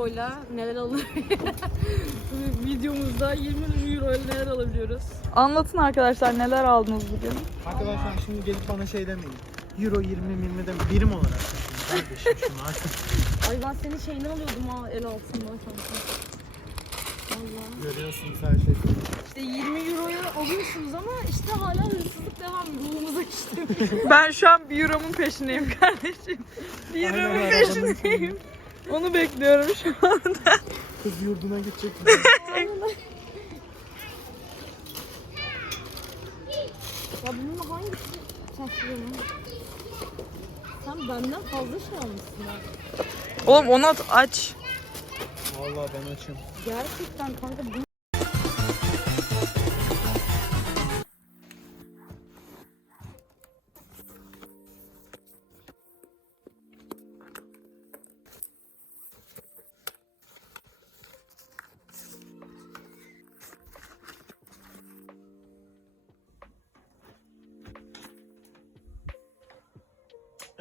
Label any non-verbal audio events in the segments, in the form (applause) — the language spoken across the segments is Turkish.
euroyla neler alır? (laughs) Videomuzda 20 euroyla neler alabiliyoruz? Anlatın arkadaşlar neler aldınız bugün. Arkadaşlar şimdi gelip bana şey demeyin. Euro 20 20 demeyin. Birim olarak. düşünün Kardeşim şunu artık (laughs) Ay ben senin şeyini alıyordum ha el altından kanka. Vallahi. görüyorsunuz her şey. İşte 20 euroya alıyorsunuz ama işte hala hırsızlık devam. Ruhumuza işlemiyor. Ben şu an bir euromun peşindeyim kardeşim. Bir euromun peşindeyim. Onu bekliyorum şu an. Kız yurduna gidecek. ya bunun hangisi saçmalama? Sen benden fazla şey almışsın ha. Oğlum onu at- aç. Vallahi ben açım. Gerçekten kanka bu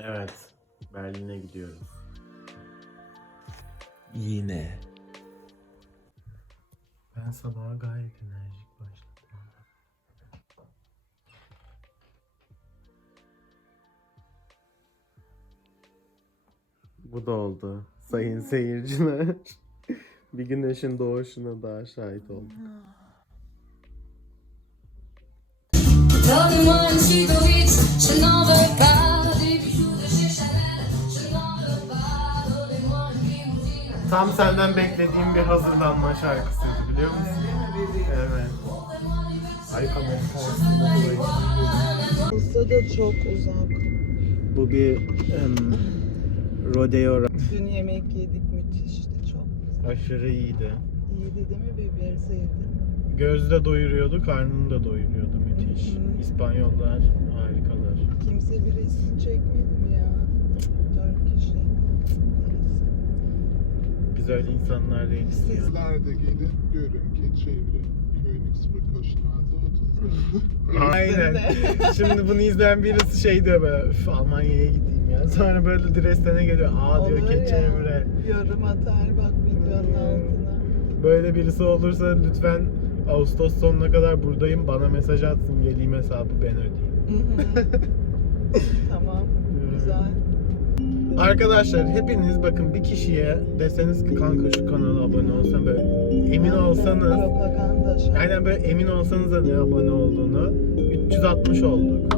Evet, Berlin'e gidiyoruz. Yine. Ben sabaha gayet enerjik başladım. Bu da oldu. Sayın seyirciler. (laughs) Bir güneşin doğuşuna daha şahit olduk. Pas. Tam senden beklediğim bir hazırlanma şarkısıydı biliyor musun? Evet. Ay karşısında. Bursa da çok uzak. Bu bir em, rodeo Dün yemek yedik müthişti çok güzel. Aşırı iyiydi. İyiydi değil mi bebeğim sevdin? Gözde doyuruyordu, karnını da doyuruyordu müthiş. Hı hı. İspanyollar harikalar. Kimse bir resim çekmedi mi ya? Dört kişi. Neyse. Öyle insanlar değiliz ya. Sizler de gelin görün ki çevre Königsberg'e (laughs) 30 Aynen. Şimdi bunu izleyen birisi şey diyor böyle, "Üf, Almanya'ya gideyim ya. (laughs) Sonra böyle Dresden'e geliyor, aa diyor Olur ya. keçemre. Yorum atar bak videonun altına. Böyle birisi olursa lütfen Ağustos sonuna kadar buradayım, bana mesaj atsın, geleyim hesabı ben ödeyeyim. Hı hı. (laughs) Arkadaşlar hepiniz bakın bir kişiye deseniz ki kanka şu kanala abone olsan böyle emin olsanız. Aynen böyle emin olsanız da ne abone olduğunu 360 olduk.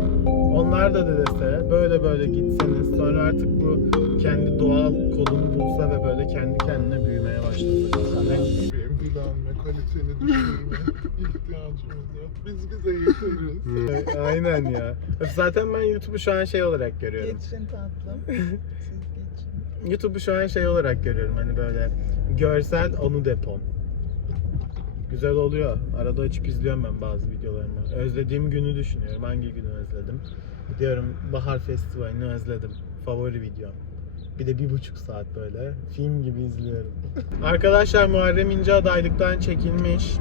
Onlar da dese böyle böyle gitseniz sonra artık bu kendi doğal kodunu bulsa ve böyle kendi kendine büyümeye başlasa. Yani Emdilenme, kaliteni düşürme (laughs) ihtiyacımız yok. Biz bize yeteriz. Aynen ya. Zaten ben YouTube'u şu an şey olarak görüyorum. Geçin tatlım. (laughs) Siz geçin. YouTube'u şu an şey olarak görüyorum hani böyle görsel anı depom. Güzel oluyor. Arada açıp izliyorum ben bazı videolarımı. Özlediğim günü düşünüyorum. Hangi günü özledim? Diyorum Bahar Festivali'ni özledim. Favori videom. Bir de bir buçuk saat böyle film gibi izliyorum. (laughs) Arkadaşlar Muharrem İnce adaylıktan çekilmiş.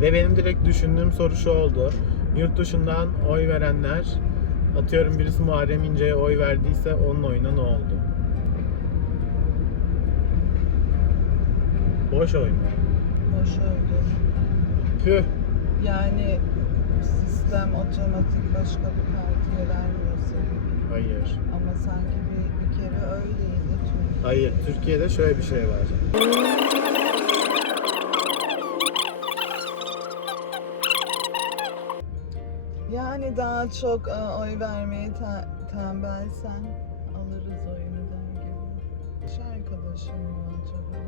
Ve benim direkt düşündüğüm soru şu oldu. Yurt dışından oy verenler atıyorum birisi Muharrem İnce'ye oy verdiyse onun oyuna ne oldu? Boş oy mu? Boş öyle. Tüh. Yani sistem otomatik başka bir partiye vermiyor seni. Hayır. Ama sanki kere öyleydi. Çünkü Hayır. Türkiye'de şöyle bir şey var. Yani daha çok e, oy vermeye te- tembelsen alırız oyunu der gibi. İş arkadaşım mı acaba?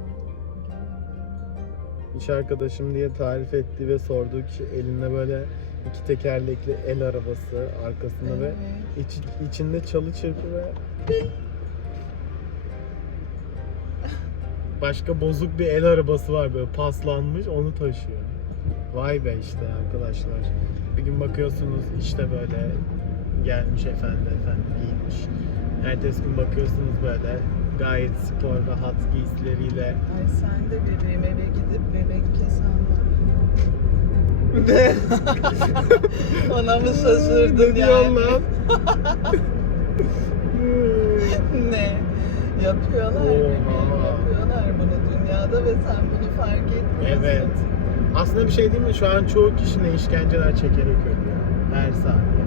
İş arkadaşım diye tarif ettiği ve sorduğu kişi elinde böyle iki tekerlekli el arabası arkasında ve Evet. iç, içinde çalı çırpı ve başka bozuk bir el arabası var böyle paslanmış onu taşıyor. Vay be işte arkadaşlar. Bir gün bakıyorsunuz işte böyle gelmiş efendi efendi giyinmiş. Ertesi gün bakıyorsunuz böyle gayet spor rahat giysileriyle Ay sen de bebeğim eve gidip bebek kesen var. Ne? (laughs) Ona mı şaşırdın ne yani? lan? (laughs) ne? Yapıyorlar Oha. bebeğim aşağıda ve sen bunu fark etmiyorsun. Evet. Aslında bir şey değil mi? Şu an çoğu kişi ne işkenceler çekerek ölüyor. Her saniye.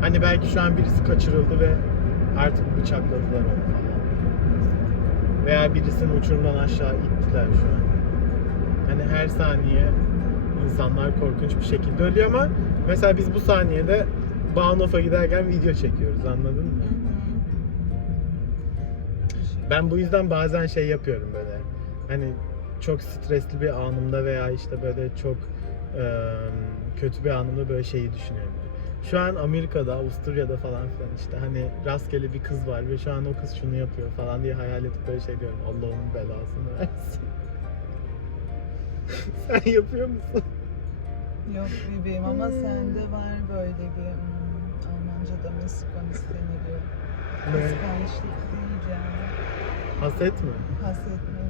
Hani belki şu an birisi kaçırıldı ve artık bıçakladılar onu falan. Veya birisini uçurumdan aşağı ittiler şu an. Hani her saniye insanlar korkunç bir şekilde ölüyor ama mesela biz bu saniyede Bahnhof'a giderken video çekiyoruz anladın mı? Ben bu yüzden bazen şey yapıyorum böyle. Hani çok stresli bir anımda veya işte böyle çok eee, kötü bir anımda böyle şeyi düşünüyorum. Şu an Amerika'da, Avusturya'da falan filan işte hani rastgele bir kız var ve şu an o kız şunu yapıyor falan diye hayal edip böyle şey diyorum. Allah onun belasını versin. (laughs) Sen yapıyor musun? Yok bebeğim ama sende var böyle bir hmm, Almanca'da miskonist deniliyor. Kıskançlık değil yani. Haset mi? Hasetmemeyi.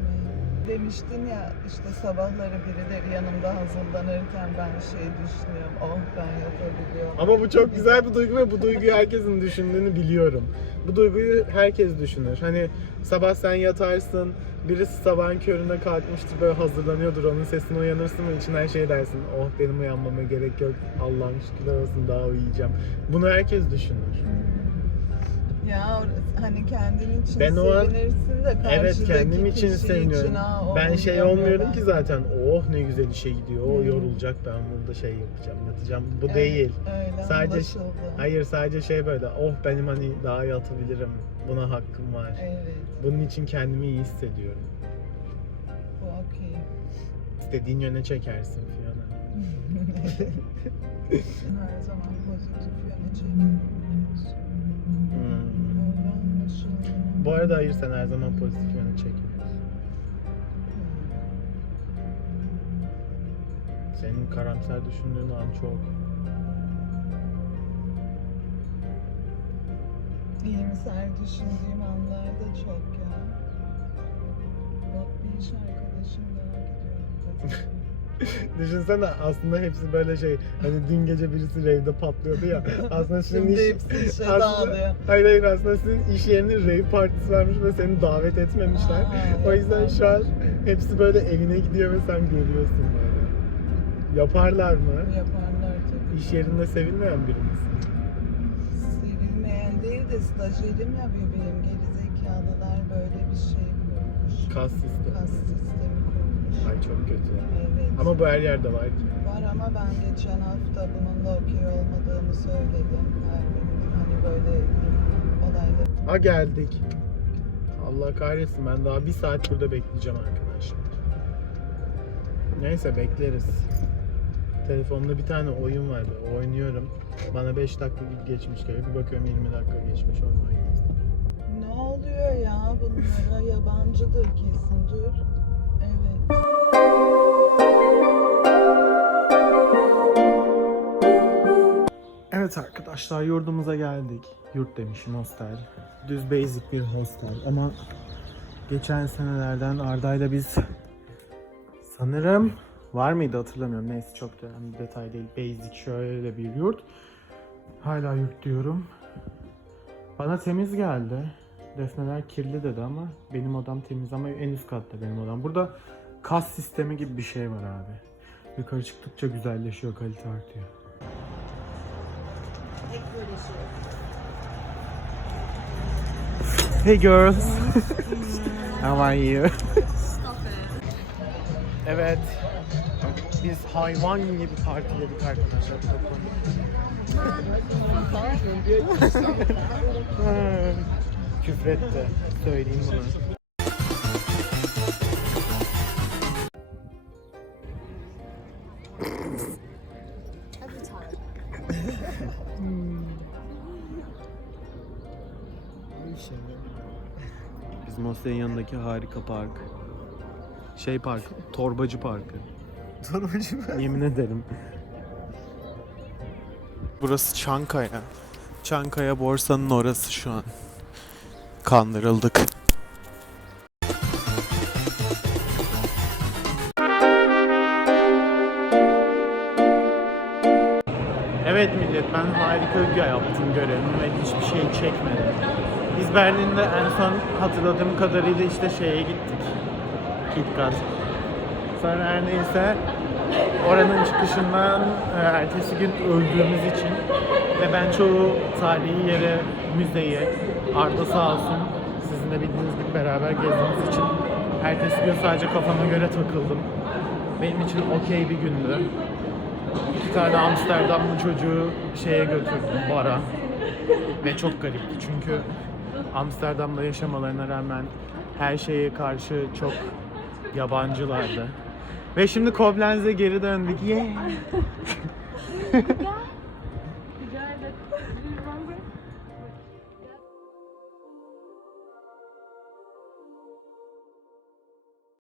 Demiştin ya işte sabahları birileri yanımda hazırlanırken ben şey düşünüyorum. Oh ben yapabiliyorum. Ama bu çok güzel bir duygu ve bu duyguyu herkesin düşündüğünü biliyorum. Bu duyguyu herkes düşünür. Hani sabah sen yatarsın, birisi sabahın köründe kalkmıştır böyle hazırlanıyordur onun sesine uyanırsın ve içinden şey dersin. Oh benim uyanmama gerek yok. Allah'ım şükürler olsun daha uyuyacağım. Bunu herkes düşünür. Ya hani kendin için Ben o an- sevinirsin de Evet kendim için seviniyorum. "Aa, o Ben şey olmuyorum ben." ki zaten. Oh ne güzel işe gidiyor. O Hmm. yorulacak ben burada şey yapacağım, yatacağım. Bu Evet, değil. Öyle Sadece- anlaşıldı. Hayır sadece şey böyle. Oh benim hani daha yatabilirim. Buna hakkım var. Evet Bunun için kendimi iyi hissediyorum. bu okey. İstediğin yöne çekersin Fiona. (laughs) Her zaman pozitif yöne çekiyoruz. Hmm. Bu arada hayır sen her zaman pozitif yöne çekmiyorsun. Senin karamsar düşündüğün an çok. İyimser düşündüğüm anlarda çok ya. Bak bir iş arkadaşım daha gidiyor. (laughs) (laughs) Düşünsene aslında hepsi böyle şey hani dün gece birisi rave'de patlıyordu ya aslında (laughs) senin Şimdi iş, hepsi işe aslında- dağılıyor. hayır hayır aslında sizin iş yerinin rave partisi varmış ve seni davet etmemişler. Aa, o yüzden şu an hepsi böyle evine gidiyor ve sen görüyorsun böyle. Yaparlar mı? Yaparlar tabii. İş yerinde sevilmeyen biri misin? Sevilmeyen değil de stajyerim ya bebeğim. Gerizekalılar böyle bir şey kurmuş. Kas sistemi. Kas sistemi. Ay çok kötü. Evet. Ama bu her yerde var. Var ama ben geçen hafta bunun da okey olmadığımı söyledim. Ermen'in hani böyle olayları Ha geldik. Allah kahretsin ben daha bir saat burada bekleyeceğim arkadaşlar. Neyse bekleriz. Telefonda bir tane oyun var böyle oynuyorum. Bana 5 dakika geçmiş gibi bir bakıyorum 20 dakika geçmiş online. Ne oluyor ya bunlara yabancıdır kesin dur. Evet arkadaşlar yurdumuza geldik. Yurt demişim hostel. Düz basic bir hostel ama geçen senelerden Arda'yla biz sanırım var mıydı hatırlamıyorum. Neyse çok da önemli detay değil. Basic şöyle bir yurt. Hala yurt diyorum. Bana temiz geldi. Defneler kirli dedi ama benim odam temiz ama en üst katta benim odam. Burada kas sistemi gibi bir şey var abi. Yukarı çıktıkça güzelleşiyor, kalite artıyor. Hey girls. (laughs) How are you? evet. Biz hayvan gibi partiledik arkadaşlar. (laughs) Küfretti. Söyleyeyim bunu. Bizim hostelin yanındaki harika park. Şey park, (laughs) Torbacı Parkı. Torbacı mı? Yemin ederim. Burası Çankaya. Çankaya borsanın orası şu an. Kandırıldık. Evet millet ben harika yaptım görevimi ve hiçbir şey çekmedim. Biz Berlin'de en son hatırladığım kadarıyla işte şeye gittik. KitKat. Sonra her neyse oranın çıkışından e, ertesi gün öldüğümüz için ve ben çoğu tarihi yere, müzeyi, Arda sağ olsun sizin de bildiğiniz gibi beraber gezdiğimiz için ertesi gün sadece kafama göre takıldım. Benim için okey bir gündü. İki tane Amsterdamlı çocuğu şeye götürdüm bara. Ve çok garipti çünkü Amsterdam'da yaşamalarına rağmen her şeye karşı çok yabancılardı. Ve şimdi Koblenz'e geri döndük. Yeah.